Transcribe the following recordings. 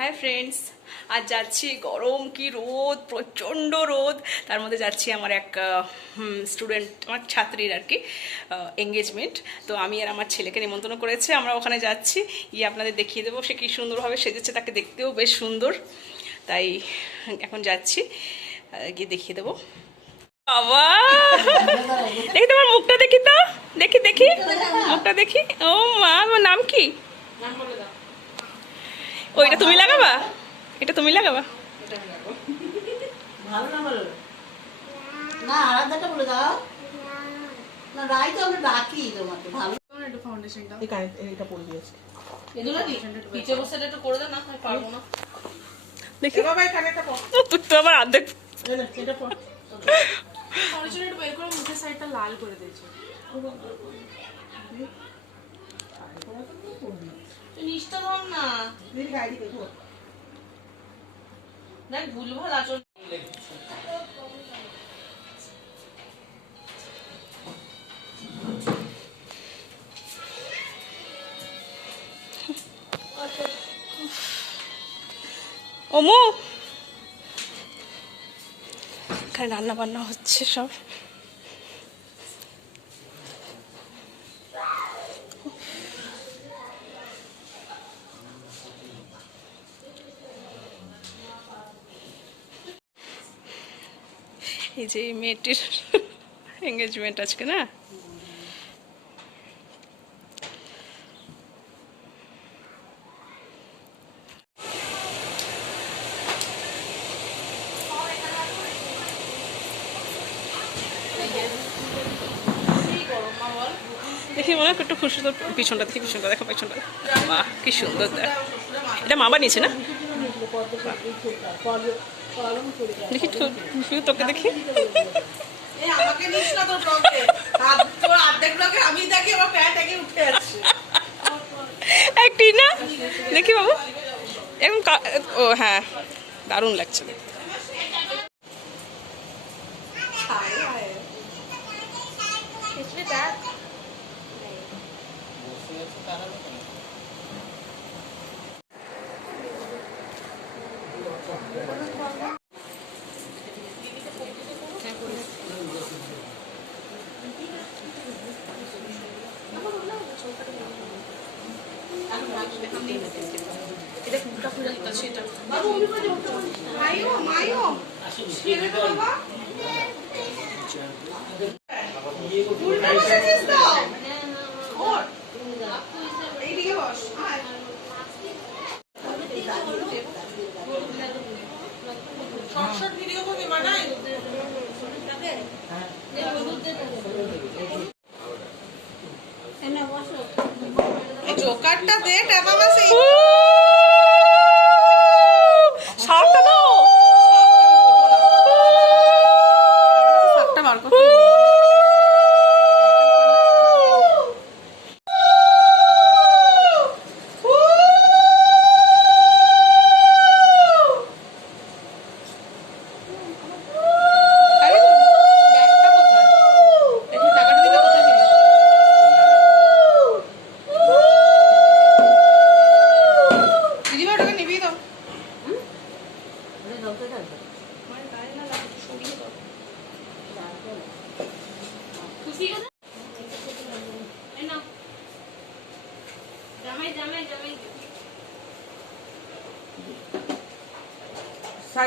Hi friends আজ যাচ্ছি, গরম কি রোদ, প্রচণ্ড রোদ। তার মধ্যে যাচ্ছি আমার এক স্টুডেন্ট আমার ছাত্রীর আর কি এঙ্গেজমেন্ট তো আমি আর আমার ছেলেকে নিমন্ত্রণ করেছে, আমরা ওখানে যাচ্ছি। গিয়ে আপনাদের দেখিয়ে দেবো সে কী সুন্দরভাবে সেজেছে, তাকে দেখতেও বেশ সুন্দর। তাই এখন যাচ্ছি গিয়ে দেখিয়ে দেবো। বাবা! দেখি তোমার মুখটা দেখি তো। দেখি দেখি। মুখটা দেখি। ও মা, তোমার নাম কি? ও এটা তুমি লাগাবা? এটা তুমি লাগাবা? ভালো না ভালো? না আরাধাটা বলে দাও। না রাই তো আমরা ডাকি তোমাকে ভালো। এই কানে- এইটা পরে দিয়েছে নিচে বসে একটু করে। দে না আমি পারব না। দেখি। বাবা তুই তো আবার এটা ফাউন্ডেশন একটু বের করে মুখের সাইডটা লাল করে দিয়েছে। তুই নিচটা না। দেখো ভুলভাল আচরণ। রান্না বান্না হচ্ছে সব। যে এই মেয়েটির এঙ্গেজমেন্ট আজকে, না? দেখি মনে হয় একটু খুশি তো পিছনটা, দেখি পিছনটা, দেখো পিছনটা। বাহ, কি সুন্দর, দেখ। এটা মা বানিয়েছে, না? দেখি তোকে দেখি। আমাকে নিস না তোর ব্লগে তোর অর্ধেক ব্লগে আমি দেখি আমার প্যান্ট একে উঠে যাচ্ছে একটি না দেখি বাবু। এখন ও হ্যাঁ দারুণ লাগছে দেখতে। মাইও মাইও ছেড়ে দে বাবা উল্টা বসেছিস তো ওর এইদিকে বস আয় শর্ট শর্ট ভিডিও করবি মানাই এই জোকারটা দে টেপা মাসি উ! শার্টটা দাও সাতটা বার করতে দিদিমা ওটাকে নিবি তো খুশি গেছে এই নাও জামাই জামাই জামাই সাইডে রাখবি দিদি এই মাসে জল দেবে দুটো গ্লাস কর দুটো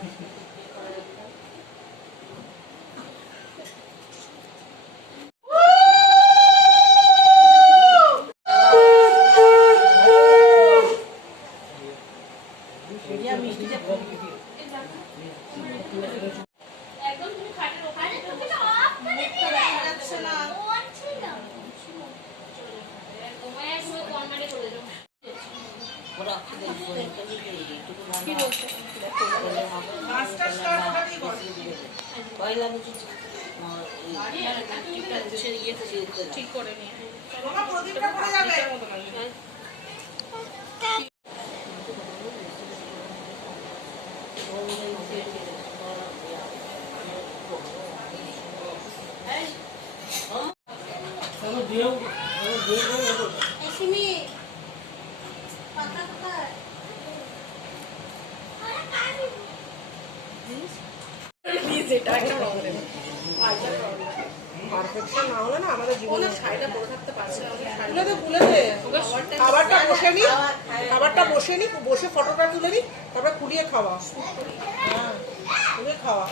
Gracias. ঠিক করে নিয়ে বাবা প্রদীপটা পড়ে যাবে এটা একটা প্রবলেম পারফেকশন না হলে না আমাদের জীবনে ছাইটা পড়ে থাকতে পারছে খুলে দে খুলে দে খাবারটা বসে নি খাবারটা বসে নি বসে ফটোটা তুলে নি তারপরে খুলিয়ে খাওয়া। হ্যাঁ খাওয়া।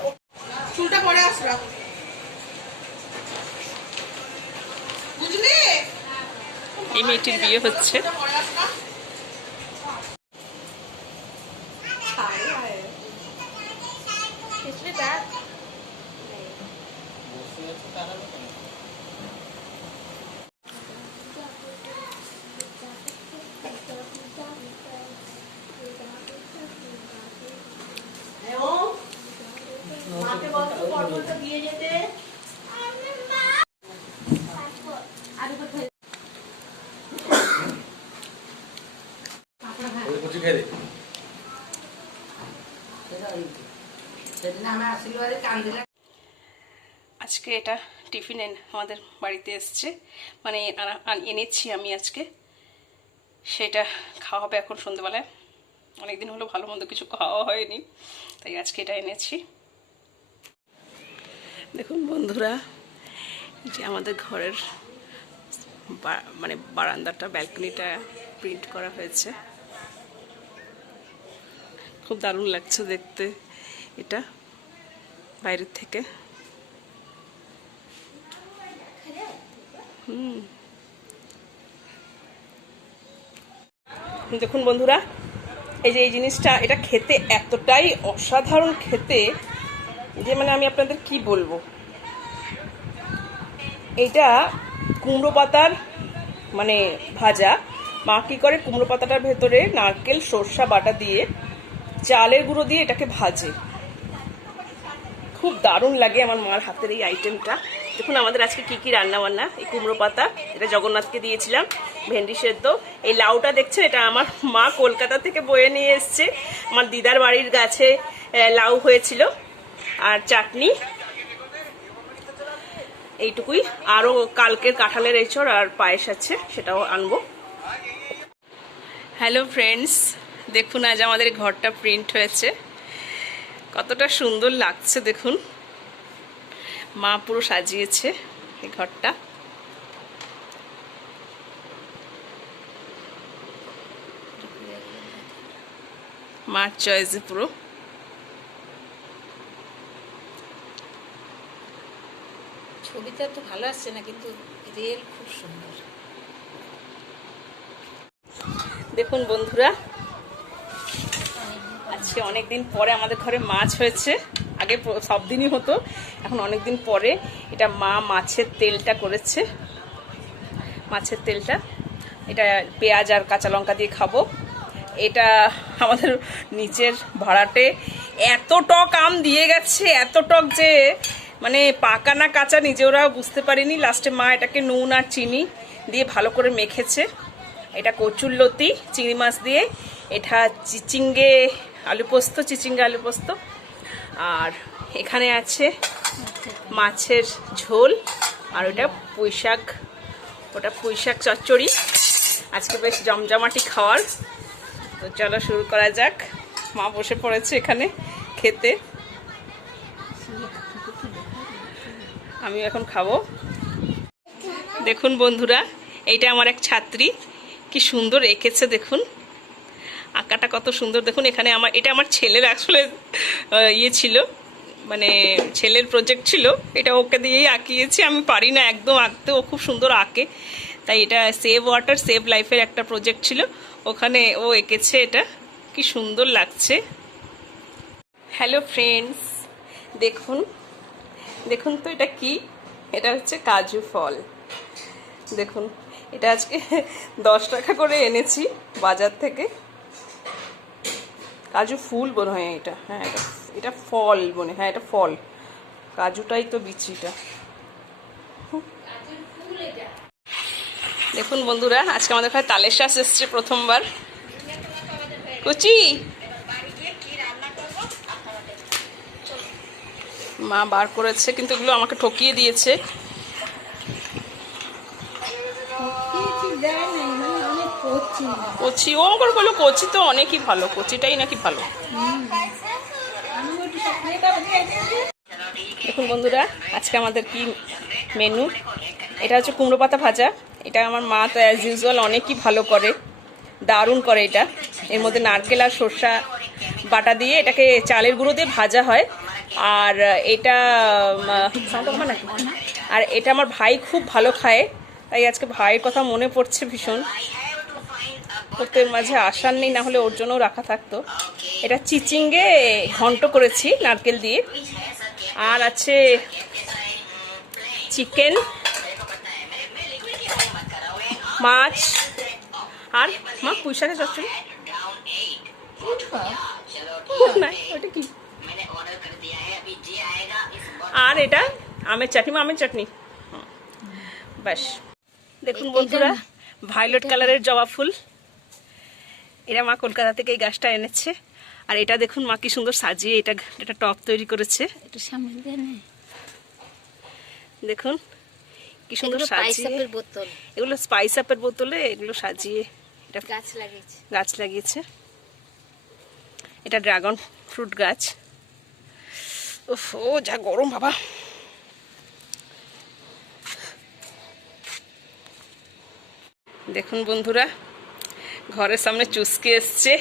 চুলটা পরে আসরা বুঝলি? এই মেয়েটির বিয়ে হচ্ছে। পরে আসরা মাকে বলতো দিয়ে যেতে? আজকে এটা টিফিন এন- আমাদের বাড়িতে এসছে। মানে আনা- এনেছি আমি আজকে। সেটা খাওয়া হবে এখন সন্ধ্যেবেলায়। অনেকদিন হলো ভালো মন্দ কিছু খাওয়া হয়নি তাই আজকে এটা এনেছি। দেখুন বন্ধুরা যে আমাদের ঘরের মানে বারান্দাটা, ব্যালকনিটা প্রিন্ট করা হয়েছে। খুব দারুণ লাগছে দেখতে এটা বাইরের থেকে। দেখুন বন্ধুরা, এই যে এই জিনিসটা, এটা খেতে এতটাই অসাধারণ খেতে যে মানে আমি আপনাদের কি বলব? এইটা কুমড়ো পাতার মানে ভাজা। মা কী করে কুমড়ো পাতাটার ভেতরে নারকেল, সর্ষা, বাটা দিয়ে চালের গুঁড়ো দিয়ে এটাকে ভাজে। খুব দারুণ লাগে আমার মার হাতের এই আইটেমটা দেখুন আমাদের আজকে কি কি রান্না বান্না এই কুমড়ো পাতা, এটা জগন্নাথকে দিয়েছিলাম, ভেন্ডি সেদ্ধ। এই লাউটা দেখছেন এটা আমার মা কলকাতা থেকে বয়ে নিয়ে এসছে। আমার দিদার বাড়ির গাছে লাউ হয়েছিল। আর চাটনি। এইটুকুই। আরও কালকের কাঁঠালের এঁচড় আর পায়েস আছে, সেটাও আনব। হ্যালো ফ্রেন্ডস দেখুন, আজ আমাদের ঘরটা প্রিন্ট হয়েছে। কতটা সুন্দর লাগছে, দেখুন। মা পুরো সাজিয়েছে এই ঘরটা। মার চয়েসে পুরো। ছবিটা তো ভালো আসছে না, কিন্তু রিয়েল খুব সুন্দর। দেখুন বন্ধুরা, আজকে অনেক দিন পরে আমাদের ঘরে মাছ হয়েছে। আগে সব দিনই হতো, এখন অনেক দিন পরে এটা মা মাছের তেলটা করেছে। মাছের তেলটা, এটা পেঁয়াজ আর কাঁচা লঙ্কা দিয়ে খাব। এটা আমাদের নিচের ভাড়াটে এত টক আম দিয়ে গেছে, এত টক যে মানে পাকা না কাঁচা নিজেরাও বুঝতে পারিনি। লাস্টে মা এটাকে নুন আর চিনি দিয়ে ভালো করে মেখেছে। এটা কচুর লতি, চিংড়ি মাছ দিয়ে। এটা চিচিঙ্গে আলু পোস্ত, চিচিঙ্গে আলু পোস্ত। আর এখানে আছে মাছের ঝোল আর ওটা পুঁই শাক ওটা পুঁই শাক চচ্চড়ি। আজকে বেশ জমজমাটি খাওয়ার। তো চলো শুরু করা যাক। মা বসে পড়েছে এখানে খেতে। আমি এখন খাব। দেখুন বন্ধুরা, এইটা আমার এক ছাত্রী। কি সুন্দর এঁকেছে দেখুন। আঁকাটা কত সুন্দর। দেখুন এখানে আমার, এটা আমার ছেলের আসলে ইয়ে ছিল। মানে ছেলের প্রজেক্ট ছিল। এটা ওকে দিয়েই আঁকিয়েছি। আমি পারি না একদম আঁকতে। ও খুব সুন্দর আঁকে। তাই এটা সেভ ওয়াটার সেভ লাইফের একটা প্রজেক্ট ছিল। ওখানে ও এঁকেছে এটা। কি সুন্দর লাগছে। হ্যালো ফ্রেন্ডস দেখুন দেখুন তো এটা কি? এটা হচ্ছে কাজু ফল। দেখুন, এটা আজকে দশ টাকা করে এনেছি বাজার থেকে। কাজু ফুল মনে হয় এটা। হ্যাঁ এটা এটা ফল মনে হ্যাঁ এটা ফল। কাজুটাই তো বিচিটা। দেখুন বন্ধুরা, আজকে আমাদের ঘরে তালের শ্বাস এসছে প্রথমবার। কুচি! মা বার করেছে, কিন্তু এগুলো আমাকে ঠকিয়ে দিয়েছে। কচি, ও করে বলল কচি তো অনেকই ভালো, কচিটাই নাকি ভালো। দেখুন বন্ধুরা, আজকে আমাদের কি মেনু এটা হচ্ছে কুমড়ো পাতা ভাজা। এটা আমার মা তো অ্যাজ ইউজুয়াল অনেকই ভালো করে, দারুণ করে এটা। এর মধ্যে নারকেল আর সর্ষা বাটা দিয়ে এটাকে চালের গুঁড়ো দিয়ে ভাজা হয়। আর এটা? আর এটা আমার ভাই খুব ভালো খায়। তাই আজকে ভাইয়ের কথা মনে পড়ছে ভীষণ। তোর মাঝে আসার নেই না হলে ওর জন্যও রাখা থাকতো। এটা চিচিঙ্গে ঘন্ট করেছি নারকেল দিয়ে। আর আছে চিকেন মাছ আর মা পুঁই শাকের চচ্চড়ি ওটা কি? আর এটা আমের চাটনি আমের চাটনি ব্যাস দেখুন বন্ধুরা ভায়োলেট কালারের জবা ফুল। এটা মা কলকাতা থেকে এই গাছটা এনেছে। আর এটা দেখুন মা কি সুন্দর সাজিয়ে এটা একটা টপ তৈরি করেছে। দেখুন কি সুন্দর সাজিয়ে। বোতল। এগুলো স্পাইস আপের বোতলে এগুলো সাজিয়ে এটা গাছ লাগিয়েছে। গাছ লাগিয়েছে। এটা ড্রাগন ফ্রুট গাছ। ও যা গরম বাবা। দেখুন বন্ধুরা ঘরের সামনে চুসকে এসছে।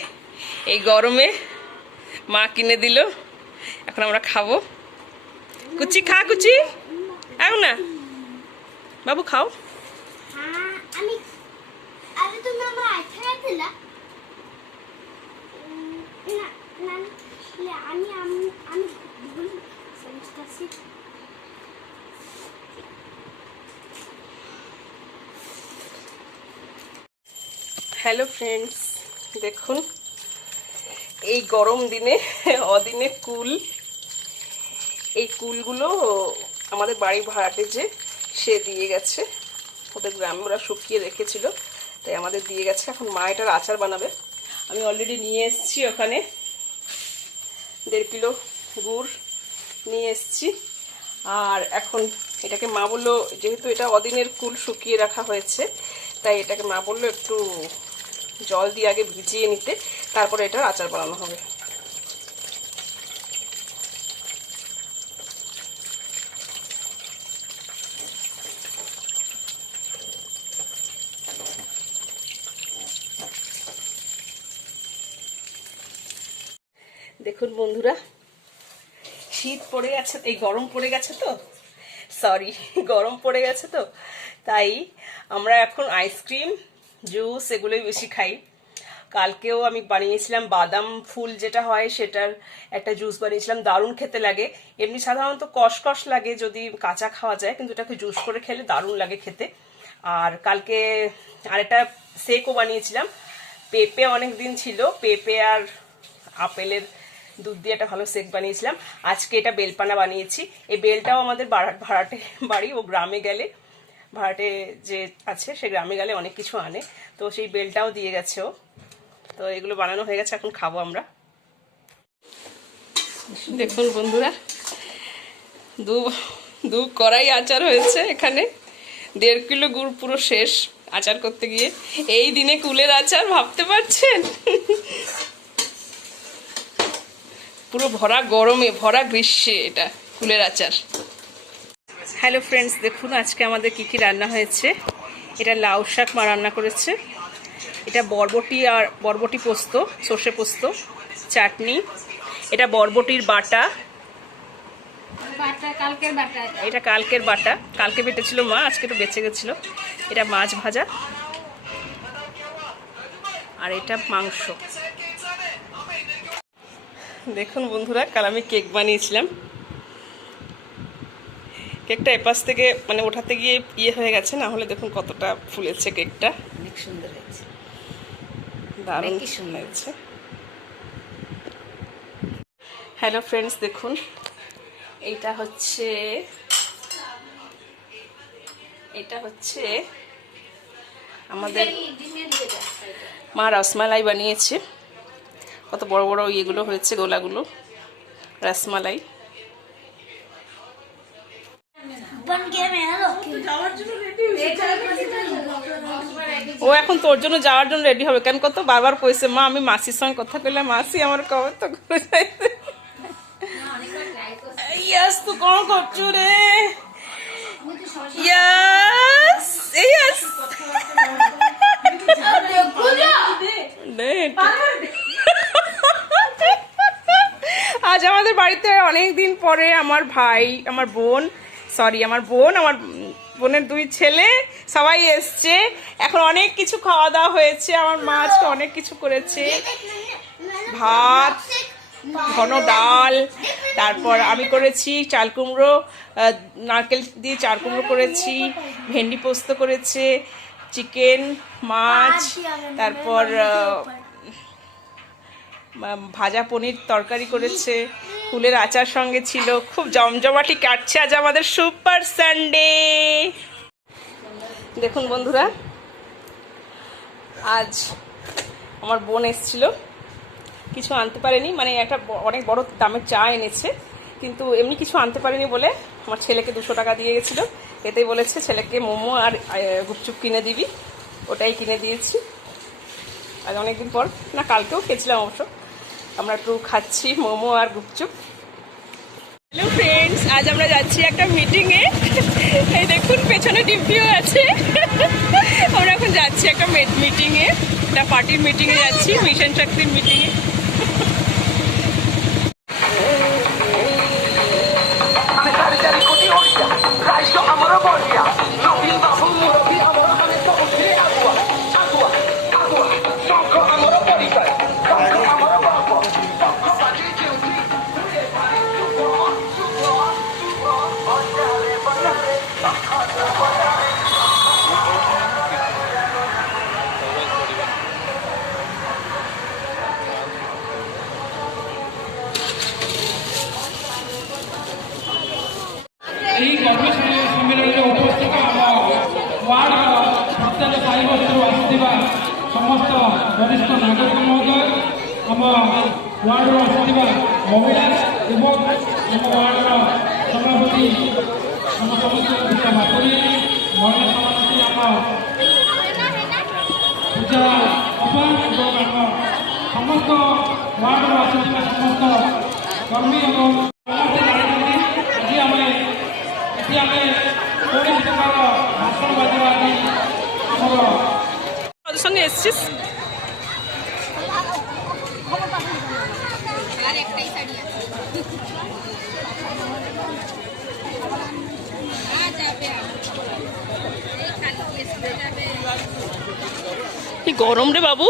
এই গরমে মা কিনে দিল। এখন আমরা খাব। কুচি খা কুচি। এখন না। বাবু খাও। হ্যাঁ, আমি আরে তুমি আমার দিলা না না না, আমি আমি আমি ভুল সমস্যাছি হ্যালো ফ্রেন্ডস দেখুন, এই গরম দিনে, অদিনে কুল, এই কুলগুলো আমাদের বাড়ি ভাড়াটে যে সে দিয়ে গেছে, ওদের গ্রামে ওরা শুকিয়ে রেখেছিল, তাই আমাদের দিয়ে গেছে। এখন মা এটার আচার বানাবে। আমি অলরেডি নিয়ে এসেছি ওখানে, দেড় কিলো গুড়। নিয়ে এসেছি। আর এখন এটাকে মা বলল, যেহেতু এটা অদিনের কুল শুকিয়ে রাখা হয়েছে, তাই এটাকে মা বলল একটু জল দিয়ে আগে ভিজিয়ে নিতে, তারপরে এটার আচার বানানো হবে। দেখুন বন্ধুরা শীত পড়ে গেছে, এই গরম পড়ে গেছে তো? সরি গরম পড়ে গেছে তো? তাই আমরা এখন আইসক্রিম জুস এগুলোই বেশি খাই। কালকেও আমি বানিয়েছিলাম বাদাম ফুল যেটা হয় সেটার একটা জুস বানিয়েছিলাম, দারুণ খেতে লাগে। এমনি সাধারণত কষকষ লাগে যদি কাঁচা খাওয়া যায়, কিন্তু এটাকে জুস করে খেলে দারুণ লাগে খেতে। আর কালকে আরেকটা সেকও বানিয়েছিলাম। পেঁপে অনেক দিন ছিল, পেঁপে আর আপেলের দুধ দিয়ে একটা ভালো সেক বানিয়েছিলাম। আজকে এটা বেলপানা বানিয়েছি। এই বেলটাও আমাদের ভাড়াটে বাড়ি, ও গ্রামে গেলে। ভাড়াটে যে আছে, সে গ্রামে গেলে অনেক কিছু আনে। তো সেই বেলটাও দিয়ে গেছে ও। তো এগুলো বানানো হয়ে গেছে, এখন খাব আমরা। দেখুন বন্ধুরা, দু দু কড়াই আচার হয়েছে এখানে। দেড় কিলো গুড় পুরো শেষ আচার করতে গিয়ে। এই দিনে কুলের আচার ভাবতে পারছেন? পুরো ভরা গরমে ভরা গ্রীষ্মে এটা কুলের আচার। হ্যালো ফ্রেন্ডস দেখুন আজকে আমাদের কি কি রান্না হয়েছে। এটা লাউ শাক মা রান্না করেছে। এটা বরবটি আর বরবটি পোস্ত সর্ষে পোস্ত চাটনি। এটা বরবটির বাটা। বাটা কালকের বাটা এটা। কালকের বাটা। কালকে বেটেছিল মা আজকে একটু বেঁচে গেছিল। এটা মাছ ভাজা। আর এটা মাংস। দেখুন বন্ধুরা কাল আমি কেক বানিয়েছিলাম। কেকটা এপাশ থেকে মানে ওঠাতে গিয়ে ইয়ে হয়ে গেছে না হলে দেখুন কতটা ফুলেছে কেকটা। অনেক সুন্দর হয়েছে। দারুণ সুন্দর। হয়েছে। হ্যালো ফ্রেন্ডস দেখুন। এইটা হচ্ছে এটা হচ্ছে আমাদের মা রসমালাই বানিয়েছে। কত বড় বড় ইয়েগুলো হয়েছে গোলাগুলো রসমালাই। ও এখন তোর জন্য যাওয়ার জন্য রেডি হবে কেন কত বারবার কইছে মা আমি মাসির সঙ্গে কথা কইলে মাসি আমার কবর তো ইয়াস তো কোন করছ রে। ইয়াস ইয়াস আজ আমাদের বাড়িতে অনেক দিন পরে আমার ভাই আমার বোন সরি আমার বোন আমার বোনের দুই ছেলে সবাই এসছে। এখন অনেক কিছু খাওয়া দাওয়া হয়েছে আমার মা আজকে অনেক কিছু করেছে। ভাত ঘন ডাল তারপর আমি করেছি চাল কুমড়ো নারকেল দিয়ে চাল কুমড়ো করেছি ভেন্ডি পোস্ত করেছে চিকেন মাছ তারপর ভাজা পনির তরকারি করেছে, ফুলের আচার সঙ্গে ছিল, খুব জমজমাটি কাটছে আজ আমাদের সুপার সানডে। দেখুন বন্ধুরা, আজ আমার বোন এসেছিল, কিছু আনতে পারেনি মানে একটা অনেক বড় দামের চা এনেছে, কিন্তু এমনি কিছু আনতে পারেনি বলে আমার ছেলেকে দুশো টাকা দিয়ে গেছিল, এতেই বলেছে ছেলেকে মোমো আর গুপচুপ কিনে দিবি, ওটাই কিনে দিয়েছি। আজ অনেকদিন পর, না কালকেও খেয়েছিলাম অবশ্য। আমরা একটু খাচ্ছি মোমো আর গুপচুপ। হ্যালো ফ্রেন্ডস আজ আমরা যাচ্ছি একটা মিটিংয়ে এই দেখুন, পেছনে ডিপিও আছে। আমরা এখন যাচ্ছি একটা মিটিংয়ে একটা পার্টির মিটিংয়ে যাচ্ছি মিশন শক্তির মিটিংয়ে ପୂଜା ବାପୁରୀ ମହିଳା ସଭାପତି ଆମ ପୂଜା ଅପା ଏବଂ ଆମ ସମସ୍ତ ୱାର୍ଡରୁ ଆସିଥିବା ସମସ୍ତ କର୍ମୀ ଏବଂ ସମସ୍ତେ ଜାଣିଛନ୍ତି ଆଜି ଆମେ ଏଠି ଆମେ କୌଣସି ପ୍ରକାର ଭାଷଣ ବାଜିବା ଆଜି ଆମର কি গরম রে বাবু?